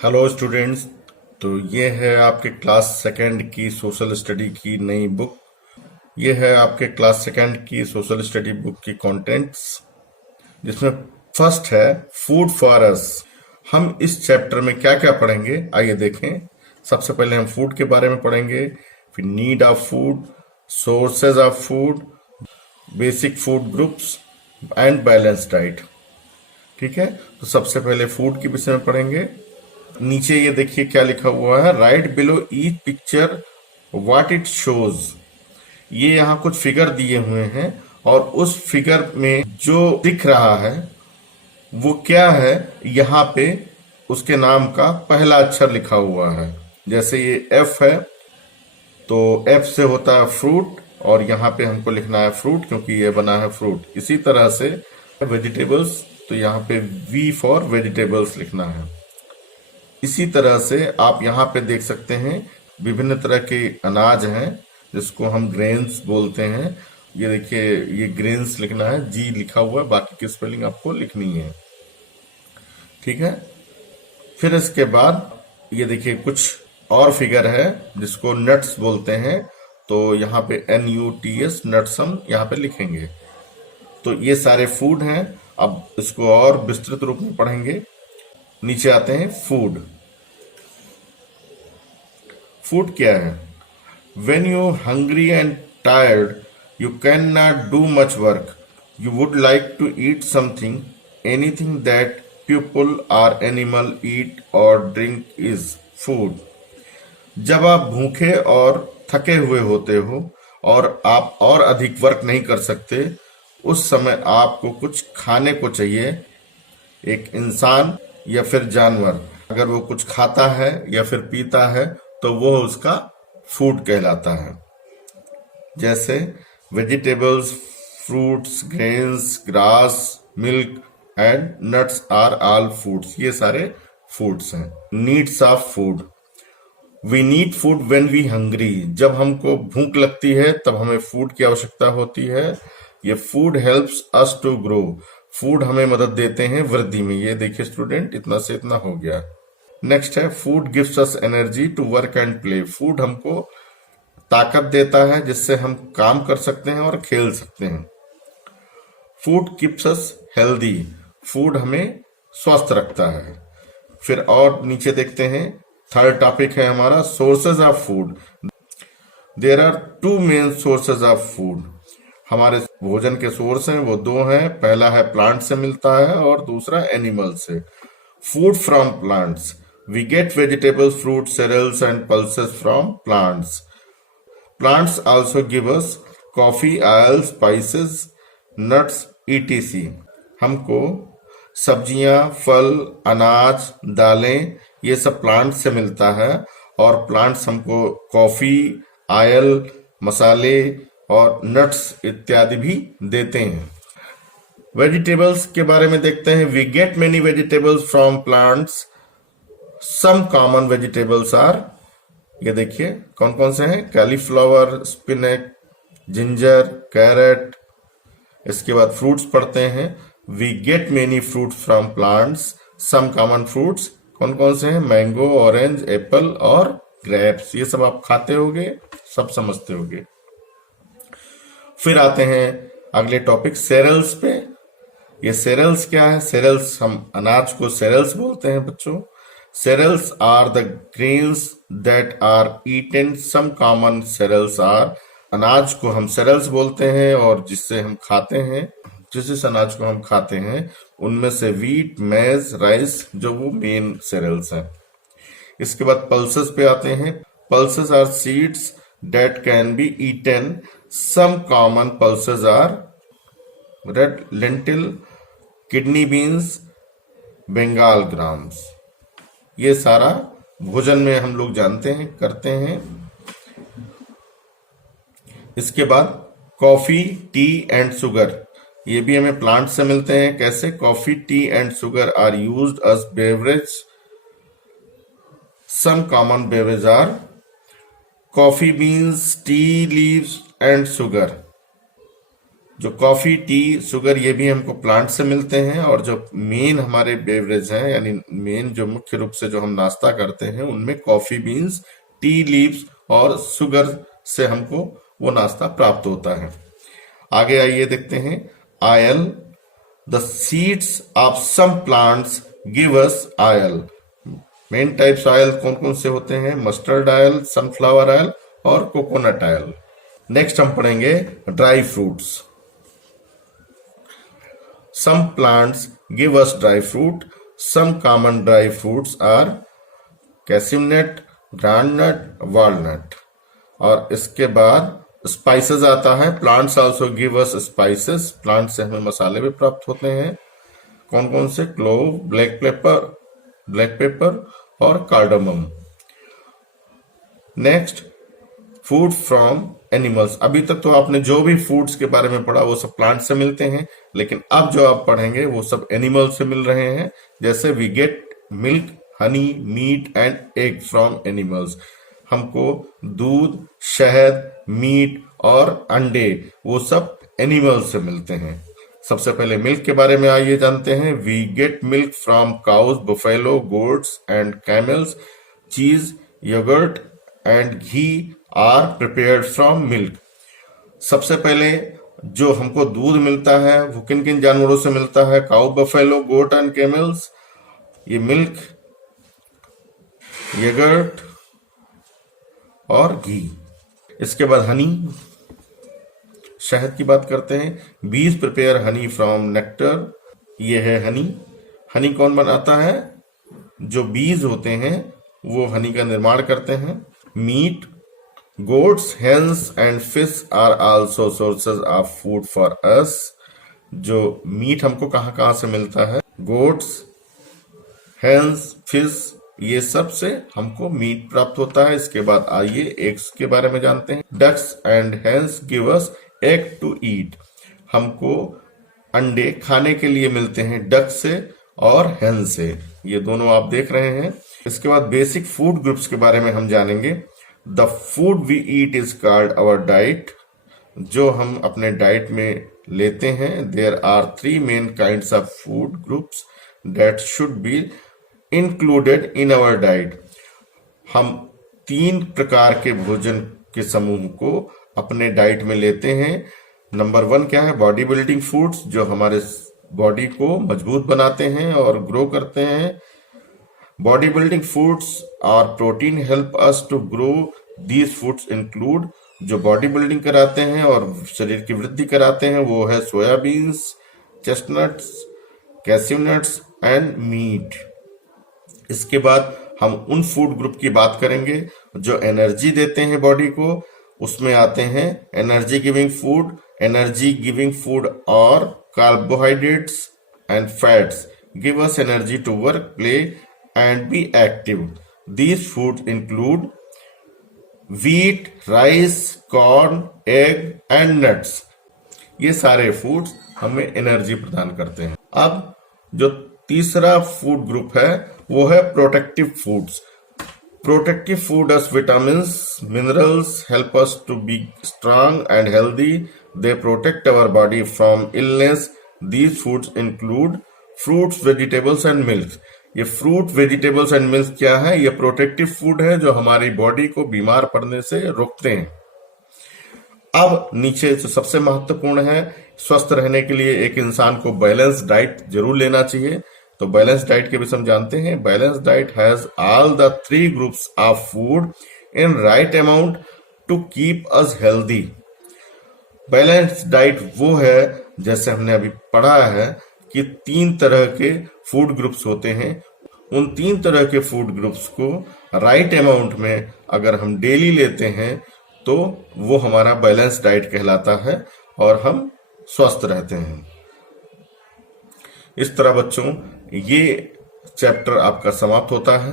Hello students. तो ये है आपके क्लास सेकंड की सोशल स्टडी की नई बुक। ये है आपके क्लास सेकंड की सोशल स्टडी बुक की कंटेंट्स, जिसमें फर्स्ट है फूड फॉर अस। हम इस चैप्टर में क्या क्या पढ़ेंगे आइए देखें। सबसे पहले हम फूड के बारे में पढ़ेंगे, फिर need of food, sources of food, basic food groups and balance diet. ठीक है, तो सबसे पहले फूड के विषय में पढ़ेंगे। नीचे ये देखिए क्या लिखा हुआ है, right below each picture what it shows. ये यहाँ कुछ फिगर दिए हुए हैं और उस फिगर में जो दिख रहा है वो क्या है, यहाँ पे उसके नाम का पहला अक्षर लिखा हुआ है। जैसे ये एफ है तो एफ से होता है फ्रूट, और यहाँ पे हमको लिखना है फ्रूट क्योंकि ये बना है फ्रूट। इसी तरह से वेजिटेबल्स, तो यहाँ पे वी फॉर वेजिटेबल्स लिखना है। इसी तरह से आप यहाँ पे देख सकते हैं विभिन्न तरह के अनाज हैं जिसको हम ग्रेन्स बोलते हैं। ये देखिए, ये ग्रेन्स लिखना है, जी लिखा हुआ है, बाकी की स्पेलिंग आपको लिखनी है। ठीक है, फिर इसके बाद ये देखिए कुछ और फिगर है जिसको नट्स बोलते हैं। तो यहाँ पे NUTS नट्स हम यहाँ पे लिखेंगे। तो ये सारे फूड हैं। अब इसको और विस्तृत रूप में पढ़ेंगे। नीचे आते हैं फूड। फूड क्या है? When you're hungry and tired, you cannot do much work. You would like to eat something, anything that people or animal eat or drink is food. जब आप भूखे और थके हुए होते हो और आप और अधिक वर्क नहीं कर सकते, उस समय आपको कुछ खाने को चाहिए। एक इंसान या फिर जानवर अगर वो कुछ खाता है या फिर पीता है तो वो उसका फूड कहलाता है। जैसे vegetables, fruits, grains, grass, milk and nuts are all foods. ये सारे फूड्स हैं। Needs of food, we need food when we hungry. जब हमको भूख लगती है तब हमें फूड की आवश्यकता होती है। ये food helps us to grow, food हमें मदद देते हैं वृद्धि में। ये देखिए स्टूडेंट, इतना से इतना हो गया। नेक्स्ट है food gives us energy to work and play. Food हमको ताकत देता है जिससे हम काम कर सकते हैं और खेल सकते हैं। Food keeps us healthy, food हमें स्वस्थ रखता है। फिर और नीचे देखते हैं, थर्ड टॉपिक है हमारा sources of food. There are two main sources of food. हमारे भोजन के सोर्स हैं वो दो हैं। पहला है प्लांट से मिलता है और दूसरा एनिमल से। Food from plants, we get vegetables, fruit, cereals and pulses from प्लांट्स। Plants also give us coffee, oil, spices, nuts, etc. हमको सब्जियां, फल, अनाज, दालें, ये सब प्लांट से मिलता है। और प्लांट्स हमको कॉफी, ऑयल, मसाले और नट्स इत्यादि भी देते हैं। वेजिटेबल्स के बारे में देखते हैं। We get many vegetables from plants, some common vegetables are, ये देखिए कौन कौन से हैं, कैलीफ्लावर, स्पिनच, जिंजर, कैरेट। इसके बाद फ्रूट्स पढ़ते हैं। We get many fruit from plants, some common fruits कौन कौन से हैं, मैंगो, ऑरेंज, एप्पल और ग्रेप्स। ये सब आप खाते होगे, सब समझते होगे। फिर आते हैं अगले टॉपिक सेरेल्स पे। ये सेरेल्स क्या है? सेरेल्स, हम अनाज को सेरेल्स बोलते हैं बच्चों। Cereals are the grains that are eaten. Some common cereals are, अनाज को हम cereals बोलते हैं और जिससे हम खाते हैं, जिस अनाज को हम खाते हैं उनमें से wheat, maize, rice जो वो मेन cereals हैं। इसके बाद pulses पे आते हैं। Pulses are seeds that can be eaten. Some common pulses are red lentil, kidney beans, Bengal grams। ये सारा भोजन में हम लोग जानते हैं, करते हैं। इसके बाद कॉफी, टी एंड शुगर, ये भी हमें प्लांट से मिलते हैं। कैसे? Coffee, tea and sugar are used as beverage. Some common beverage are coffee beans, tea leaves and sugar. जो कॉफी, टी, शुगर ये भी हमको प्लांट से मिलते हैं, और जो मेन हमारे बेवरेज हैं यानी मेन जो मुख्य रूप से जो हम नाश्ता करते हैं उनमें कॉफी बीन्स, टी लीव्स और शुगर से हमको वो नाश्ता प्राप्त होता है। आगे आइए देखते हैं oil. The seeds of some plants give us oil. Main types oil कौन कौन से होते हैं? मस्टर्ड ऑयल, सनफ्लावर ऑयल और कोकोनट ऑयल। नेक्स्ट हम पढ़ेंगे dry fruits. Some plants give us dry fruit. Some common dry fruits are cashew nut, groundnut, walnut. और इसके बाद स्पाइसेस आता है। Plants also give us spices. Plant से हमें मसाले भी प्राप्त होते हैं। कौन कौन से? क्लोव, ब्लैक पेपर और cardamom. Next food from animals. अभी तक तो आपने जो भी फूड्स के बारे में पढ़ा वो सब प्लांट से मिलते हैं, लेकिन अब जो आप पढ़ेंगे वो सब एनिमल से मिल रहे हैं। जैसे we get milk, honey, meat and egg from animals. हमको दूध, शहद, मीट और अंडे वो सब एनिमल से मिलते हैं। सबसे पहले मिल्क के बारे में आइए जानते हैं। We get milk from cows, buffalo, goats and camels. Cheese, yogurt and ghee are prepared from milk. सबसे पहले जो हमको दूध मिलता है वो किन किन जानवरों से मिलता है? Cow, buffalo, goat and camels. ये मिल्क, योगर्ट और घी। इसके बाद हनी, शहद की बात करते हैं। बीज प्रिपेयर हनी फ्रॉम नेक्टर। ये है हनी। हनी कौन बनाता है? जो बीज होते हैं वो हनी का निर्माण करते हैं। Meat, goats, hens and fish are also sources of food for us. जो मीट हमको कहाँ कहाँ से मिलता है? गोट्स, हेन्स, फिश, ये सब से हमको मीट प्राप्त होता है। इसके बाद आइए एग्स के बारे में जानते हैं। Ducks and hens give us egg to eat. हमको अंडे खाने के लिए मिलते हैं डक से और हेन से। ये दोनों आप देख रहे हैं। इसके बाद बेसिक फूड ग्रुप्स के बारे में हम जानेंगे। The food we eat is called our diet. जो हम अपने डाइट में लेते हैं, there are 3 main kinds of food groups that should be included in our diet. हम 3 प्रकार के भोजन के समूह को अपने डाइट में लेते हैं। नंबर 1 क्या है? बॉडी बिल्डिंग फूड्स, जो हमारे बॉडी को मजबूत बनाते हैं और ग्रो करते हैं। बॉडी बिल्डिंग फूड्स और protein help us to grow. These foods include, जो बॉडी बिल्डिंग कराते हैं और शरीर की वृद्धि कराते हैं, वो है soybeans, chestnuts, cashew nuts and meat. इसके बाद हम उन फूड ग्रुप की बात करेंगे जो एनर्जी देते हैं बॉडी को। उसमें आते हैं एनर्जी गिविंग फूड और carbohydrates and fats give us energy to work, play and be active. These food include wheat, rice, corn, egg and nuts. ये सारे फूड्स हमें एनर्जी प्रदान करते हैं। अब जो तीसरा फूड ग्रुप है वो है protective foods. Protective food as vitamins, minerals, help us to be strong and healthy. They protect our body from illness. These foods include fruits, vegetables and milk. ये फ्रूट, वेजिटेबल्स एंड मिल्क क्या है? ये protective food है जो हमारी body को बीमार पड़ने से रोकते हैं। अब नीचे जो सबसे महत्वपूर्ण है, स्वस्थ रहने के लिए एक इंसान को बैलेंस डाइट जरूर लेना चाहिए। तो बैलेंस डाइट के भी हम जानते हैं। Balance diet has all the 3 groups of food in right amount to keep us healthy. Balance diet वो है, जैसे हमने अभी पढ़ा है कि 3 तरह के फूड ग्रुप्स होते हैं। उन 3 तरह के फूड ग्रुप्स को राइट अमाउंट में अगर हम डेली लेते हैं तो वो हमारा बैलेंस डाइट कहलाता है और हम स्वस्थ रहते हैं। इस तरह बच्चों ये चैप्टर आपका समाप्त होता है।